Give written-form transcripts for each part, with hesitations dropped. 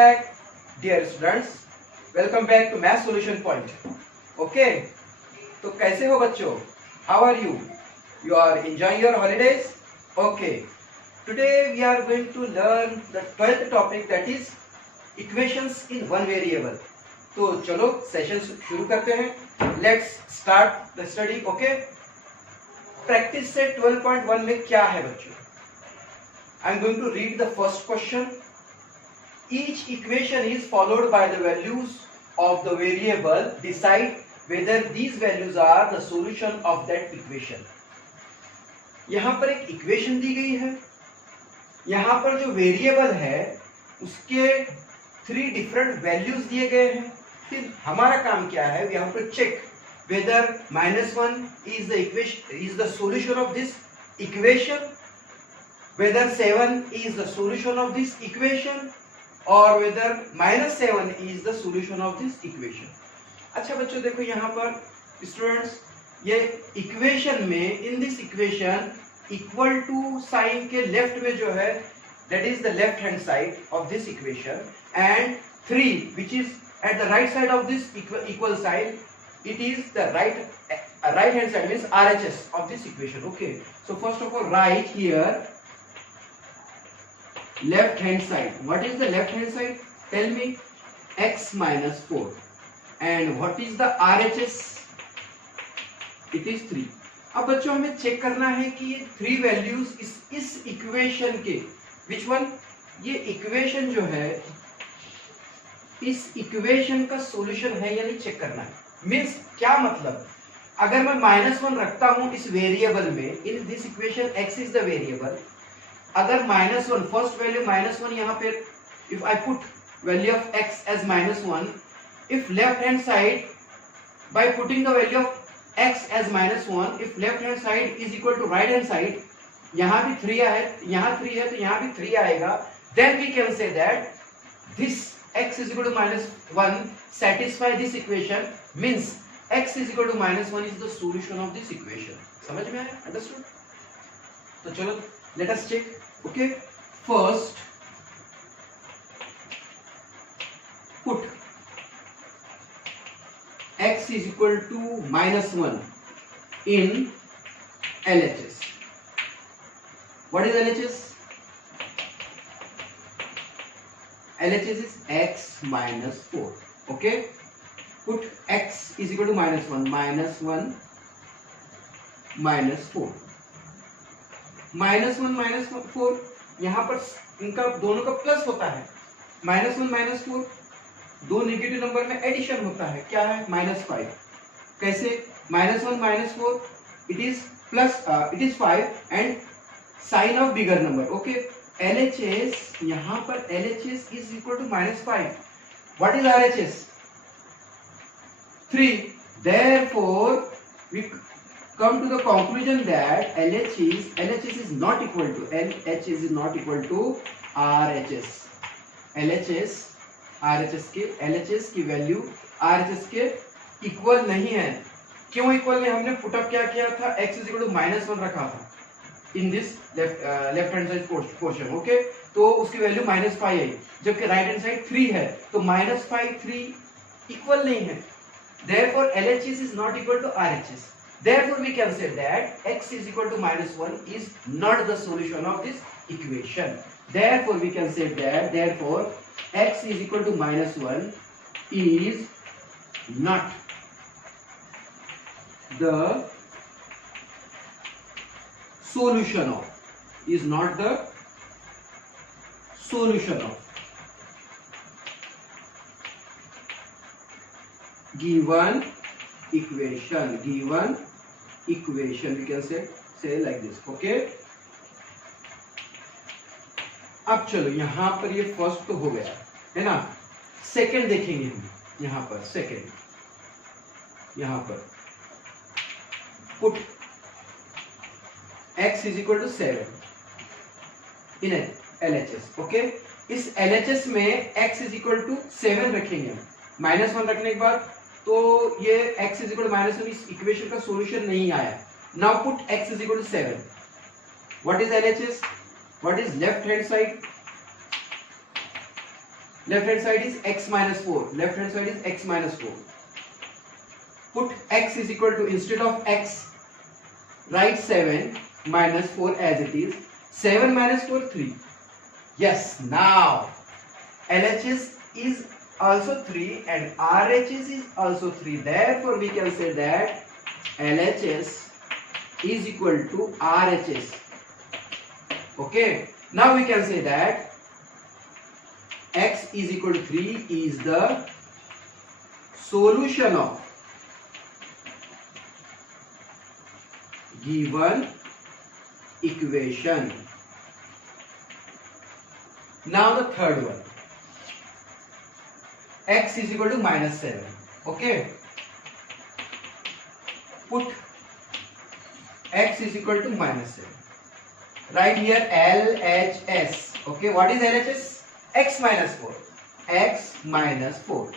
back, dear students. Welcome back to Math Solution Point. Okay. तो कैसे हो बच्चों? How are you? You are enjoying your holidays? Okay. Today we are going to learn the 12th topic, that is equations in one variable. तो चलो session शुरू करते हैं. Let's start the study. Okay. Practice से 12.1 में क्या है बच्चों? I am going to read the first question. Each equation is followed by the values of the variable. Decide whether these values are the solution of that equation. यहाँ पर एक equation दी गई है. यहाँ पर जो वेरिएबल है उसके 3 डिफरेंट वैल्यूज दिए गए हैं. फिर हमारा काम क्या है? We have to check whether -1 is the equation, is the solution of this equation, whether 7 is the solution of this equation, और whether -7 is the solution of this equation. अच्छा बच्चों देखो यहाँ पर स्टूडेंट्स, ये इक्वेशन में, in this equation equal to sign के left में जो है, that is the left hand side of this equation, and 3 which is at the right side of this equal side, it is the right hand side, means RHS of this equation. Okay, so first of all write here left hand side. What is the left hand side? Tell me. X minus 4. And what is the RHS? It is 3. अब बच्चों हमें check करना है कि ये 3 values इस equation के, which one? ये इक्वेशन जो है इस इक्वेशन का सॉल्यूशन है या नहीं चेक करना है. मींस क्या मतलब? अगर मैं -1 रखता हूं इस वेरिएबल में, in this equation x is the variable, अगर -1 फर्स्ट वैल्यू -1 यहाँ पे, if I put value of x as -1, if left hand side by putting the value of x as -1, if left hand side is equal to right hand side, यहाँ भी 3 है, यहाँ 3 है तो यहाँ भी 3 आएगा, then we can say that this x is equal to -1 satisfy this equation, means x is equal to -1 is the solution of this equation. समझ में आया? अंडरस्टूड? तो चलो let us check. Okay, first put x is equal to -1 in LHS. What is LHS? LHS is x minus 4. Okay, put x is equal to -1 -4. -1 यहाँ पर इनका दोनों का प्लस होता है. -1 -4 दो नेगेटिव नंबर में एडिशन होता है. क्या है? -5. कैसे? -1 -4 it is plus, it is 5 and sign of bigger number. Okay, LHS यहाँ पर LHS is equal to -5. What is RHS? 3. Therefore we come to the conclusion that LHS is not equal to RHS. LHS की value RHS के equal नहीं है. क्यों equal नहीं? हमने put up क्या किया था? x इज इक्वल टू -1 रखा था in this left hand side portion. Okay, तो उसकी वैल्यू -5 आई, जबकि राइट हैंड साइड 3 है, तो -5 3 इक्वल नहीं है. Therefore LHS is not equal to RHS. Therefore we can say that x is equal to -1 is not the solution of this equation. Therefore we can say that x is equal to -1 is not the solution of given equation. We can say like this. Okay, अब चलो यहाँ पर ये first तो हो गया है ना. सेकंड देखेंगे हम. यहाँ पर सेकंड, यहाँ पर put x is equal to 7 in LHS. Okay, इस LHS में x इज इक्वल टू 7 रखेंगे. -1 रखने के बाद तो ये x इज इक्वल टू -1 इस इक्वेशन का सॉल्यूशन नहीं आया. Now put x is equal to 7. What is LHS? What is left hand side? left hand side is x minus 4, left hand side is x minus 4. Put x is equal to, instead of x, write 7 minus 4 as it is. 7 minus 4, 3. Yes, now LHS is also 3 and RHS is also 3. Therefore, we can say that LHS is equal to RHS. Okay. Now we can say that x is equal to 3 is the solution of given equation. Now the third one, x is equal to minus 7. Okay, put x is equal to minus 7. Write here LHS. Okay, what is LHS? X minus 4. X minus 4.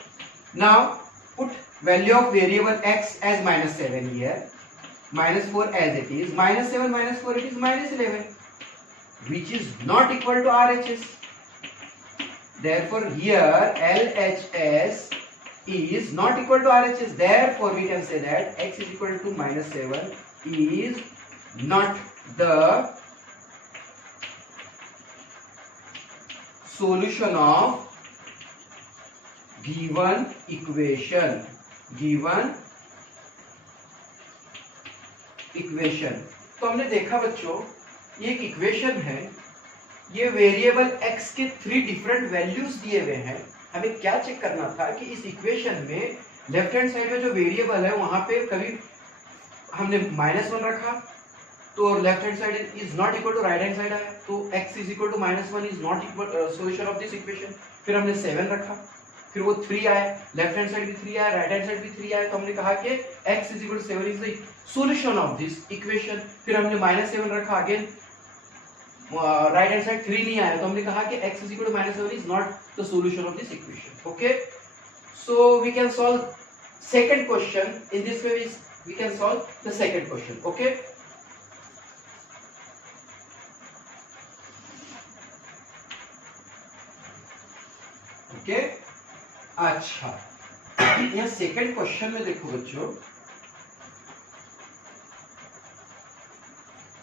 Now put value of variable x as minus 7 here. Minus 4 as it is. Minus 7 minus 4, it is minus 11, which is not equal to RHS. Therefore, here LHS is not equal to RHS. Therefore, we can say that x is equal to minus 7 is not the solution of given equation. Given equation. तो हमने देखा बच्चों, ये एक equation है, ये variable x के 3 different values दिए हुए हैं। हमें क्या चेक करना था कि इस इक्वेशन में लेफ्ट हैंड साइड में जो वेरिएबल है वहां पे कभी हमने -1 रखा तो left hand side is not equal to right hand side आया, तो x is equal to -1 is not equal solution of this equation. फिर हमने 7 रखा, फिर वो 3 आया, लेफ्ट हैंड साइड भी 3 आया, राइट हैंड साइड भी 3 आया, तो हमने कहा कि x is equal to 7 is the solution of this equation. फिर हमने -7 रखा, अगेन राइट हैंड साइड 3 नहीं आया, तो हमने कहा कि x is equal to -7 is not the solution of this equation. Okay, so we can solve second question in this way, we can solve the second question. Okay, okay, अच्छा, यहाँ second question में देखो बच्चों,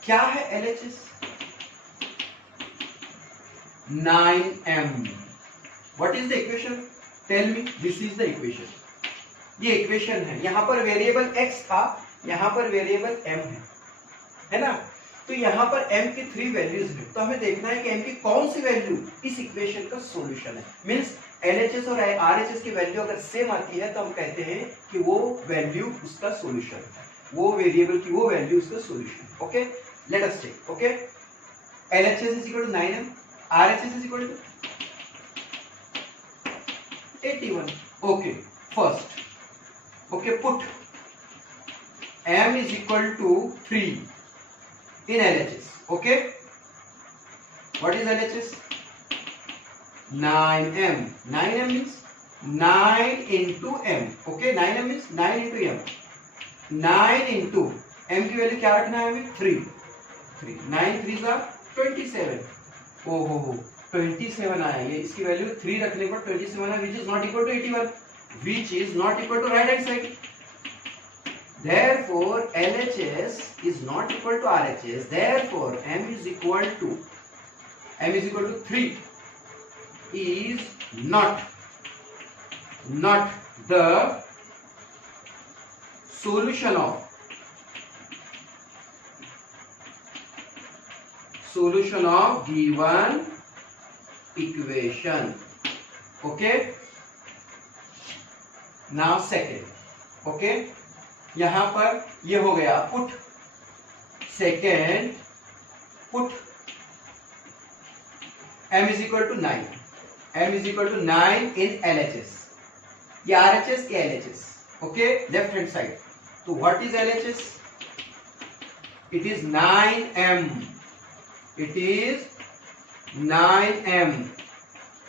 क्या है LHS? 9m. What is the equation? Tell me. This is the equation. ये equation है, यहाँ पर वेरिएबल x था, यहाँ पर वेरिएबल m है ना? तो यहाँ पर m की 3 वैल्यूज है, तो हमें देखना है कि m की कौन सी वैल्यू इस इक्वेशन का सॉल्यूशन है। मींस LHS और RHS की वैल्यू अगर सेम आती है तो हम कहते हैं कि वो वैल्यू उसका सॉल्यूशन है, वो वेरिएबल की वो वैल्यू उसका सॉल्यूशन है। Okay, let us check. Okay, LHS is equal to 9m, RHS is equal to 81. Okay, first, okay, put m is equal to 3 in LHS. Okay, what is LHS? 9m. 9m means 9 into m. Okay, 9m means 9 into m. 9 into m की value क्या रखना है हमें? 3. 9 3s are 27. ओहो हो, 27 आया, ये इसकी वैल्यू 3 रखने पर 27 है, which is not equal to 81, which is not equal to right hand side. Therefore, LHS is not equal to RHS. Therefore, m is equal to 3 is not the solution of given equation. Okay, now second. okay, यहां पर ये हो गया, put second, put m is equal to 9, m is equal to 9 in LHS, ये RHS के LHS. okay, left hand side, तो what is LHS? it is 9m, it is 9m,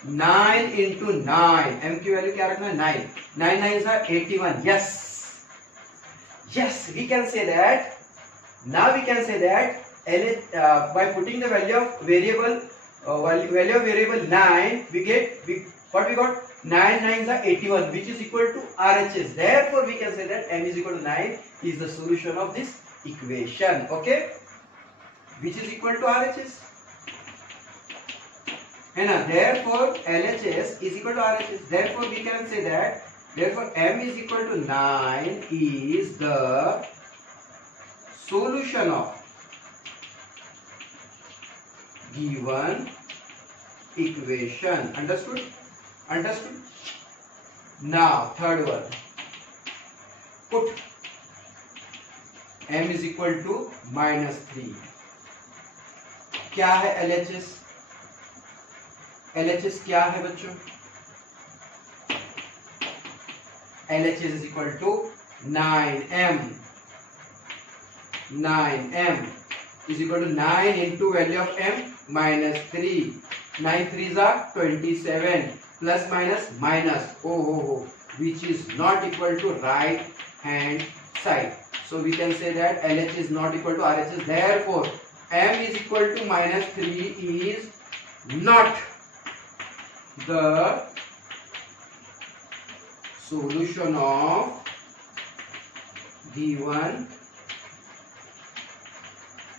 9 into 9, m की value क्या रखना है? 9. 9 9 is 81. Yes, we can say that. Now we can say that by putting the value of variable 9, we What we got? 9 9s are 81, which is equal to RHS. Therefore, we can say that m is equal to 9 is the solution of this equation. Okay, which is equal to RHS. And therefore, LHS is equal to RHS. Therefore, we can say that therefore m is equal to 9 is the solution of given equation. Understood? Understood? Now, third one. Put m is equal to -3. क्या है LHS? LHS क्या है बच्चों? LHS is equal to 9m. 9m is equal to 9 into value of m -3. 9 3s are 27 plus minus which is not equal to right hand side. So we can say that LHS is not equal to RHS. Therefore, m is equal to -3 is not the solution of given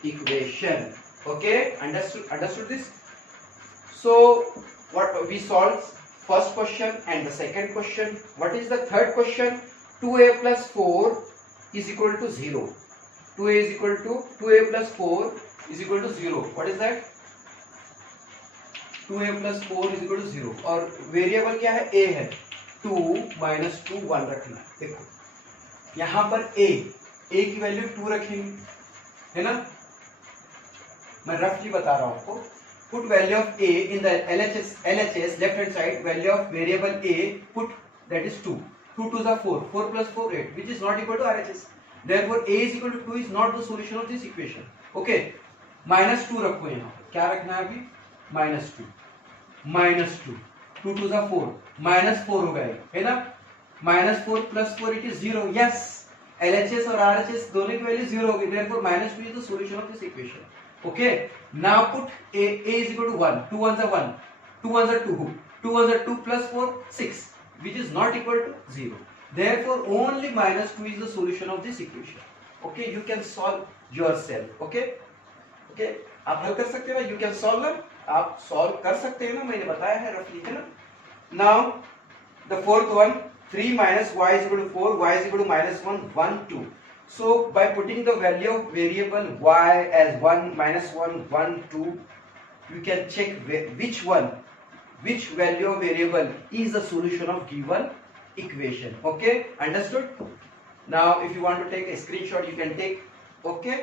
equation. Okay, understood this? So what we solved first question and the second question. What is the third question? 2a plus 4 is equal to 0. 2a is equal to 2a plus 4 is equal to 0. What is that? 2a plus 4 is equal to 0. और variable क्या है? a है. 2 minus 2 1 रखना. देखो यहाँ पर a की value 2 रखेंगे, है ना? मैं रफली बता रहा हूँ आपको. Put value of a in the LHS left hand side. Value of variable a put, that is 2. 2 2s are 4. 4 plus 4 8, which is not equal to RHS. Therefore, a is equal to 2 is not the solution of this equation. Okay. -2 रखो यहाँ पर. क्या रखना है अभी? -2. -2. 2 2s are 4. -4 हो गए, है ना? -4 plus 4 it is 0. Yes. LHS और RHS दोनों की वैल्यू 0 होगी. Therefore, -2 is the solution of this equation. Okay. Now put a is equal to 1. 2 1s are 1. 2 1s are 2. 2 1s are 2 plus 4 6, which is not equal to 0. Therefore, only -2 is the solution of this equation. Okay. You can solve yourself. Okay. Okay. आप हल कर सकते हो ना? You can solve them. आप solve कर सकते हैं ना? मैंने बताया है रफली, है ना? Now the fourth one, 3 minus y is equal to 4, y is equal to -1 1 2. So by putting the value of variable y as 1 -1 1 2, you can check which value of variable is the solution of given equation. Okay, understood? Now if you want to take a screenshot, you can take. Okay.